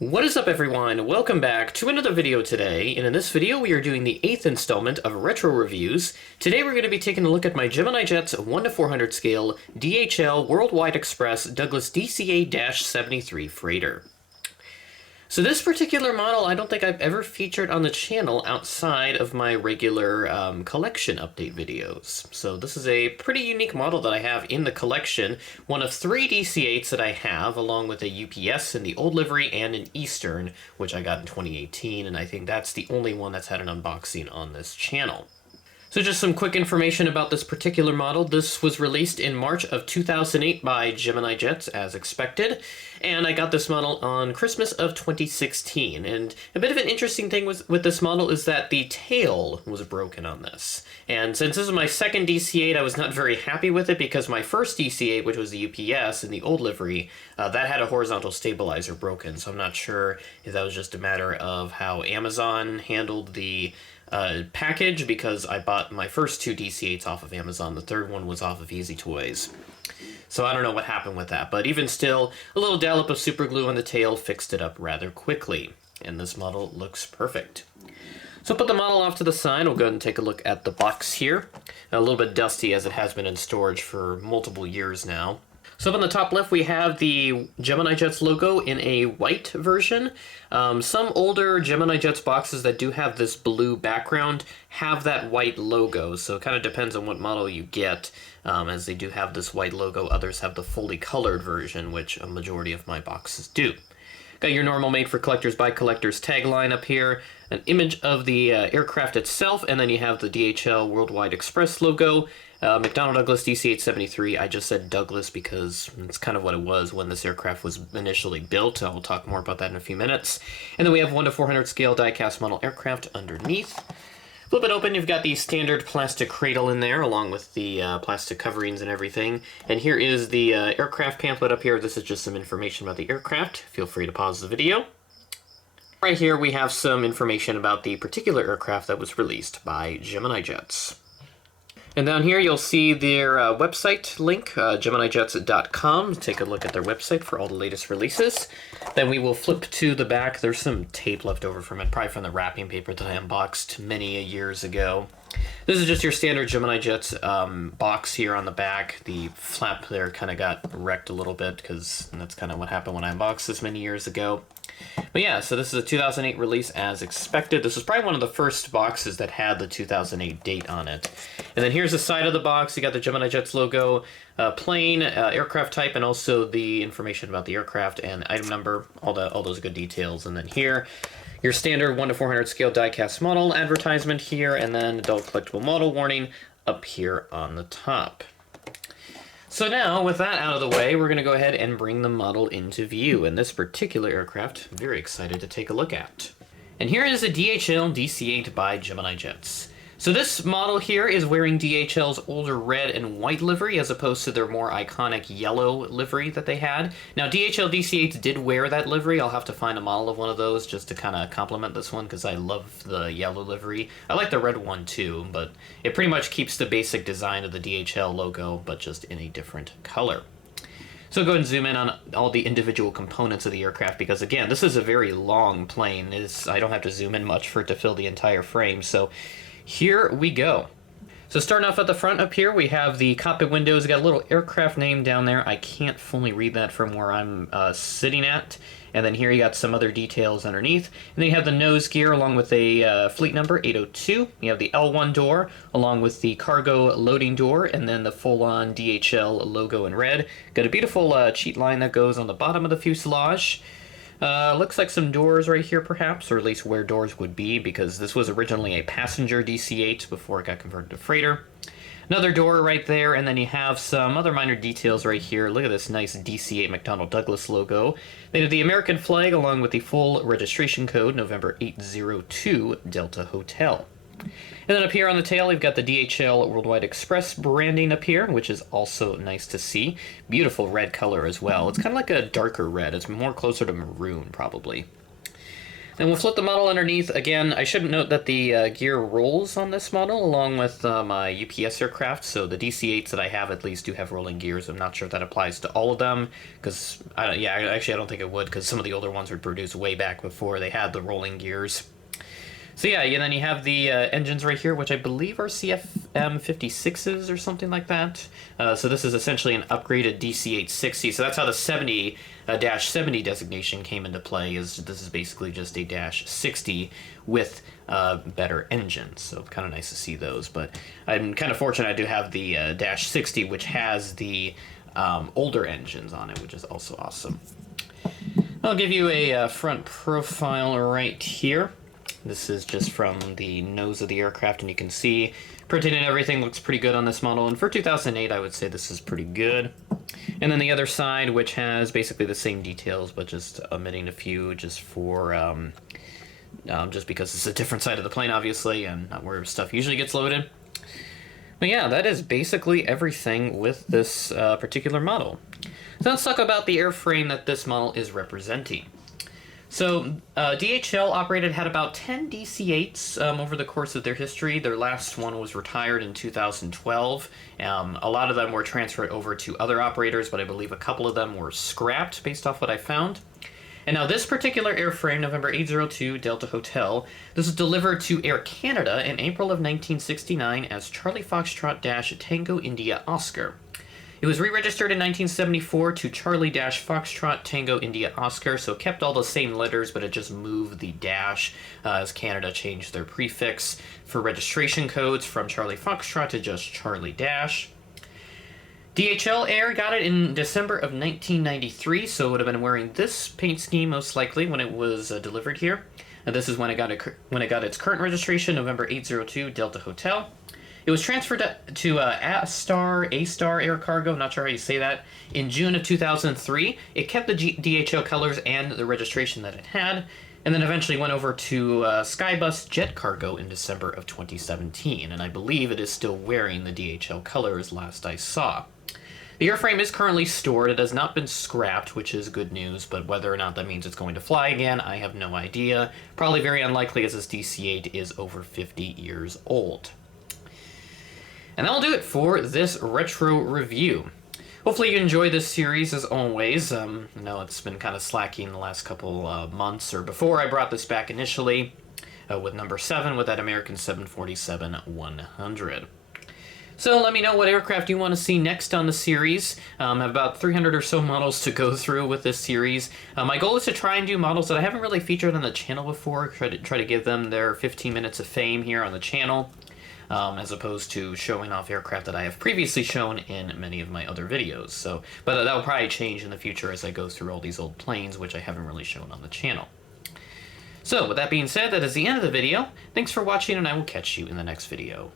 What is up, everyone? Welcome back to another video today, and in this video we are doing the 8th installment of Retro Reviews. Today we're going to be taking a look at my Gemini Jets 1:400 scale DHL Worldwide Express Douglas DC-8-73 freighter. So this particular model I don't think I've ever featured on the channel outside of my regular collection update videos. So this is a pretty unique model that I have in the collection, one of 3 DC-8s that I have, along with a UPS in the old livery and an Eastern, which I got in 2018, and I think that's the only one that's had an unboxing on this channel. So just some quick information about this particular model. This was released in March of 2008 by Gemini Jets, as expected, and I got this model on Christmas of 2016. And a bit of an interesting thing with this model is that the tail was broken on this. And since this is my second DC-8, I was not very happy with it because my first DC-8, which was the UPS in the old livery, that had a horizontal stabilizer broken. So I'm not sure if that was just a matter of how Amazon handled the package, because I bought my first 2 DC-8s off of Amazon. The third one was off of Easy Toys. So I don't know what happened with that, but even still, a little dollop of super glue on the tail fixed it up rather quickly, and this model looks perfect. So put the model off to the side. We'll go ahead and take a look at the box here. A little bit dusty as it has been in storage for multiple years now. So up on the top left, we have the Gemini Jets logo in a white version. Some older Gemini Jets boxes that do have this blue background have that white logo, so it kind of depends on what model you get, as they do have this white logo. Others have the fully colored version, which a majority of my boxes do. Got your normal made for collectors by collectors tagline up here, an image of the aircraft itself, and then you have the DHL Worldwide Express logo. McDonnell Douglas DC-8-73. I just said Douglas because it's kind of what it was when this aircraft was initially built. I will talk more about that in a few minutes. And then we have 1:400 scale die-cast model aircraft underneath. Flip it open, you've got the standard plastic cradle in there, along with the plastic coverings and everything. And here is the aircraft pamphlet up here. This is just some information about the aircraft. Feel free to pause the video. Right here we have some information about the particular aircraft that was released by Gemini Jets. And down here you'll see their website link, GeminiJets.com. Take a look at their website for all the latest releases. Then we will flip to the back. There's some tape left over from it, probably from the wrapping paper that I unboxed many years ago. This is just your standard Gemini Jets box here on the back. The flap there kind of got wrecked a little bit because that's kind of what happened when I unboxed this many years ago. But yeah, so this is a 2008 release as expected. This was probably one of the first boxes that had the 2008 date on it. And then here's the side of the box. You got the Gemini Jets logo, plane, aircraft type, and also the information about the aircraft and item number, all those good details. And then here, your standard 1:400 scale die-cast model advertisement here, and then adult collectible model warning up here on the top. So now, with that out of the way, we're going to go ahead and bring the model into view. And this particular aircraft, I'm very excited to take a look at. And here is a DHL DC-8 by Gemini Jets. So this model here is wearing DHL's older red and white livery as opposed to their more iconic yellow livery that they had. Now DHL DC-8s did wear that livery. I'll have to find a model of one of those just to kind of complement this one because I love the yellow livery. I like the red one too, but it pretty much keeps the basic design of the DHL logo but just in a different color. So go ahead and zoom in on all the individual components of the aircraft because, again, this is a very long plane. I don't have to zoom in much for it to fill the entire frame. So here we go. So starting off at the front up here, we have the cockpit windows. Got a little aircraft name down there. I can't fully read that from where I'm sitting at. And then here you got some other details underneath. And then you have the nose gear along with a fleet number, 802. You have the L1 door along with the cargo loading door and then the full-on DHL logo in red. Got a beautiful cheat line that goes on the bottom of the fuselage. Looks like some doors right here perhaps, or at least where doors would be, because this was originally a passenger DC-8 before it got converted to freighter. Another door right there, and then you have some other minor details right here. Look at this nice DC-8 McDonnell Douglas logo. They have the American flag along with the full registration code, November 802 Delta Hotel. And then up here on the tail, we've got the DHL Worldwide Express branding up here, which is also nice to see. Beautiful red color as well. It's kind of like a darker red. It's more closer to maroon, probably. Then we'll flip the model underneath. Again, I should note that the gear rolls on this model along with my UPS aircraft, so the DC-8s that I have at least do have rolling gears. I'm not sure if that applies to all of them, because, I don't think it would, because some of the older ones were produced way back before they had the rolling gears. So yeah, and then you have the engines right here, which I believe are CFM56s or something like that. So this is essentially an upgraded DC-860. So that's how the 70-70 designation came into play. Is this is basically just a -60 with better engines. So kind of nice to see those. But I'm kind of fortunate I do have the -60, which has the older engines on it, which is also awesome. I'll give you a front profile right here. This is just from the nose of the aircraft, and you can see printing and everything looks pretty good on this model. And for 2008, I would say this is pretty good. And then the other side, which has basically the same details, but just omitting a few just for just because it's a different side of the plane, obviously, and not where stuff usually gets loaded. But yeah, that is basically everything with this particular model. So let's talk about the airframe that this model is representing. So DHL had about 10 DC-8s over the course of their history. Their last one was retired in 2012. A lot of them were transferred over to other operators, but I believe a couple of them were scrapped based off what I found. And now this particular airframe, November 802 Delta Hotel, this was delivered to Air Canada in April of 1969 as Charlie Foxtrot Tango India Oscar. It was re-registered in 1974 to Charlie-Foxtrot Tango India Oscar, so it kept all the same letters, but it just moved the dash as Canada changed their prefix for registration codes from Charlie Foxtrot to just Charlie Dash. DHL Air got it in December of 1993, so it would have been wearing this paint scheme most likely when it was delivered here. And this is when it got its current registration, November 802 Delta Hotel. It was transferred to A-Star Air Cargo, not sure how you say that, in June of 2003. It kept the DHL colors and the registration that it had, and then eventually went over to Skybus Jet Cargo in December of 2017, and I believe it is still wearing the DHL colors last I saw. The airframe is currently stored. It has not been scrapped, which is good news, but whether or not that means it's going to fly again, I have no idea. Probably very unlikely, as this DC-8 is over 50 years old. And that'll do it for this retro review. Hopefully you enjoy this series as always. I know it's been kind of slacking the last couple months, or before I brought this back initially with number 7 with that American 747-100. So let me know what aircraft you want to see next on the series. I have about 300 or so models to go through with this series. My goal is to try and do models that I haven't really featured on the channel before, try to give them their 15 minutes of fame here on the channel. As opposed to showing off aircraft that I have previously shown in many of my other videos. So, but that will probably change in the future as I go through all these old planes, which I haven't really shown on the channel. So, with that being said, that is the end of the video. Thanks for watching, and I will catch you in the next video.